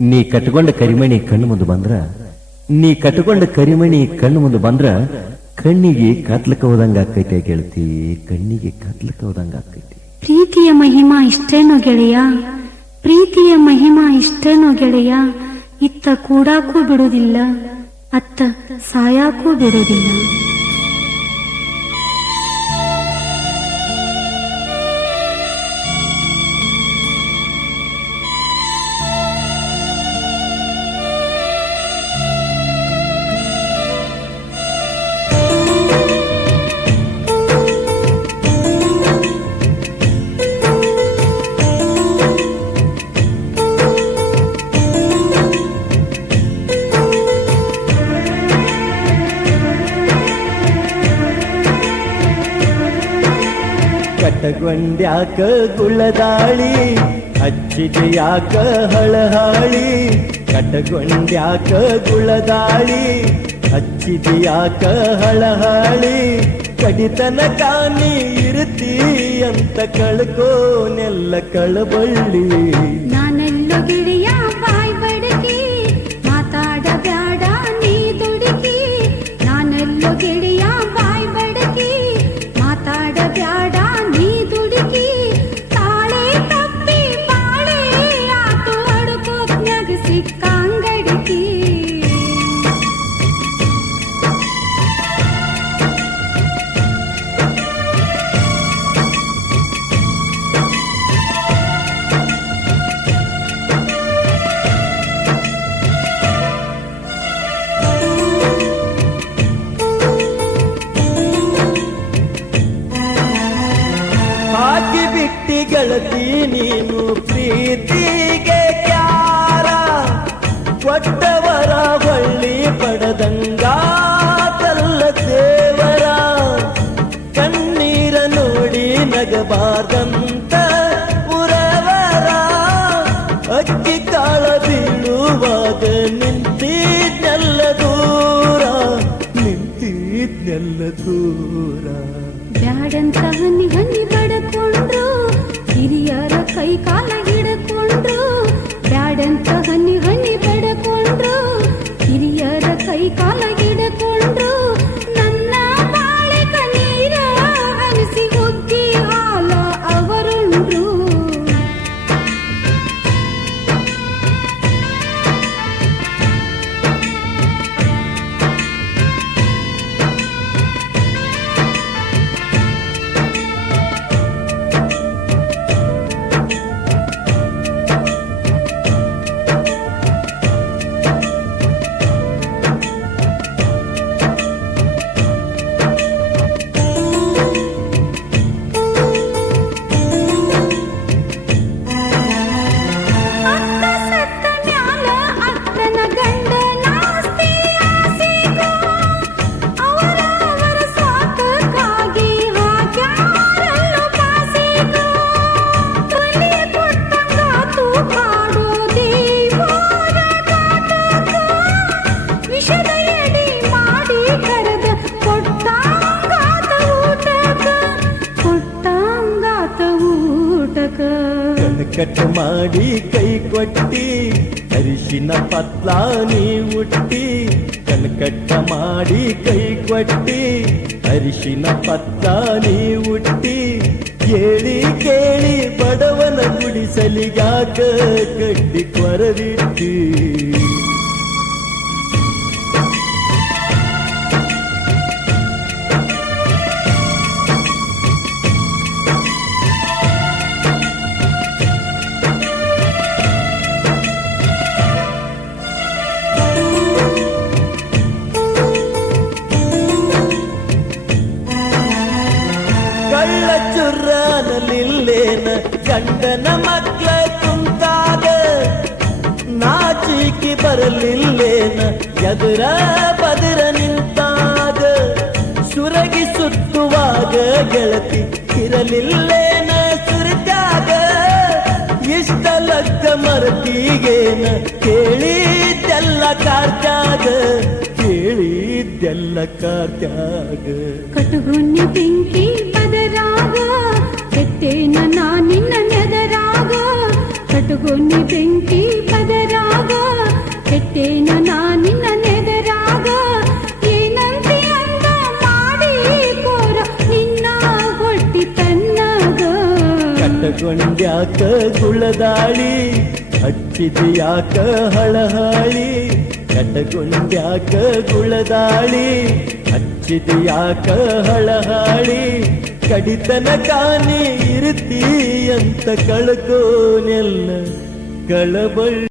ನೀ ಕಟ್ಕೊಂಡ ಕರಿಮಣಿ ಕಣ್ಣು ಮುಂದೆ ಬಂದ್ರ, ನೀ ಕಟ್ಕೊಂಡ ಕರಿಮಣಿ ಕಣ್ಣು ಮುಂದೆ ಬಂದ್ರ, ಕಣ್ಣಿಗೆ ಕತ್ಲಕ ಹೋದಂಗ ಆಕೈತೆ ಗೆಳತಿ, ಕಣ್ಣಿಗೆ ಕತ್ಲಕ ಹೋದಂಗ ಆಕೈತಿ. ಪ್ರೀತಿಯ ಮಹಿಮಾ ಇಷ್ಟೇನೋ ಗೆಳೆಯ, ಪ್ರೀತಿಯ ಮಹಿಮಾ ಇಷ್ಟೇನೋ ಗೆಳೆಯ, ಇತ್ತ ಕೂಡಾಕೂ ಬಿಡುವುದಿಲ್ಲ, ಅತ್ತ ಸಾಯಾಕೂ ಬಿಡುವುದಿಲ್ಲ. ಕಟ್ಟಗೊಂಡ್ಯಾಕ ಗುಳದಾಳಿ ಹಚ್ಚಿದ ಯಾಕ ಹಳಹಾಳಿ ಕಟ್ಟಗೊಂಡ್ಯಾಕ ಗುಳದಾಳಿ ಹಚ್ಚಿದ ಯಾಕ ಹಳಹಾಳಿ, ಕಡಿತನ ಕಾನಿ ಇರುತ್ತಿ ಅಂತ ಕಳ್ಕೋನೆಲ್ಲ ಕಳಬಳ್ಳಿ. ನಾನೆಲ್ಲೋ ಗೆಳೆಯ ಹಾಕಿ ಬಿಟ್ಟಿ ಗೆಳತಿ ನೀನು ಪ್ರೀತಿಗೆ ಕ್ಯಾರ. ಕೊಟ್ಟವರ ಹೊಳ್ಳಿ ಪಡೆದಂಗಾತಲ್ಲ ದೇವರ. ಕಣ್ಣೀರ ನೋಡಿ ನಗಬಾರ್ದಂತ ಉರವರ ಅಕ್ಕಿ ಕಾಳ ಬೀಳುವಾಗ ನಿಂತಿದ್ದೆಲ್ಲ ದೂರ ನಿಂತಿದ್ದೆಲ್ಲ ದೂರ. ಬ್ಯಾಡಂತ ಹನಿ ಎಡಿ ಮಾಡಿ ಕರೆದ ಕೊಟ್ಟಾಂಗಾತ ಊಟಕ ಕೊಟ್ಟಾಂಗಾತ ಊಟಕ ಕಟ್ ಮಾಡಿ ಕೈ ಕೊಟ್ಟಿ ಅರಿಶಿನ ಪತ್ಲ ಉಟ್ಟಿ, ಕಲ್ಕಟ್ಟ ಮಾಡಿ ಕೈ ಕೊಟ್ಟಿ. ಅರಿಶಿನ ಪತ್ಲ ಉಟ್ಟಿ, ಕೇಳಿ ಕೇಳಿ ಬಡವನ ಗುಡಿಸಲಿಗಾಕ ಕಟ್ಟಿ ಕೊರವಿಟ್ಟಿ. ಎದುರ ಪದರ ನಿಂತಾಗ, ಸುರಗಿ ಸುತ್ತುವಾಗ ಗೆಳತಿ ಇರಲಿಲ್ಲೇನ ಸುರಿದಾಗ ಇಷ್ಟ ಲಗ್ಗ ಮರತಿಗೇನ ಕೇಳಿದ್ದೆಲ್ಲ ಕಾರ್ತ್ಯಾಗ ಕೇಳಿದ್ದೆಲ್ಲ ಕಾರ್ತ್ಯಾಗ. ಕಟುಗುನ್ನಿ ಬೆಂಕಿ ಬದರಾಗ ಕೆಟ್ಟೇನ ನಾ ನಿನ್ನ ನೆದರಾಗ. ಕಟುಗುನ್ನಿ ಬೆಂಕಿ ಕಟಕೊಂಡ್ಯಾಕ ಗುಳದಾಳಿ ಹಚ್ಚಿದ್ಯಾಕ ಹಳಹಾಳಿ ಕಟಕೊಂಡ್ಯಾಕ ಗುಳದಾಳಿ ಹಚ್ಚಿದ್ಯಾಕ ಹಳಹಾಳಿ ಕಡಿತನ ಕಾಣಿ ಇರುತ್ತೀ ಅಂತ ಕಳ್ಕೋನೆಲ್ಲ ಕಳಬಳ್ಳಿ.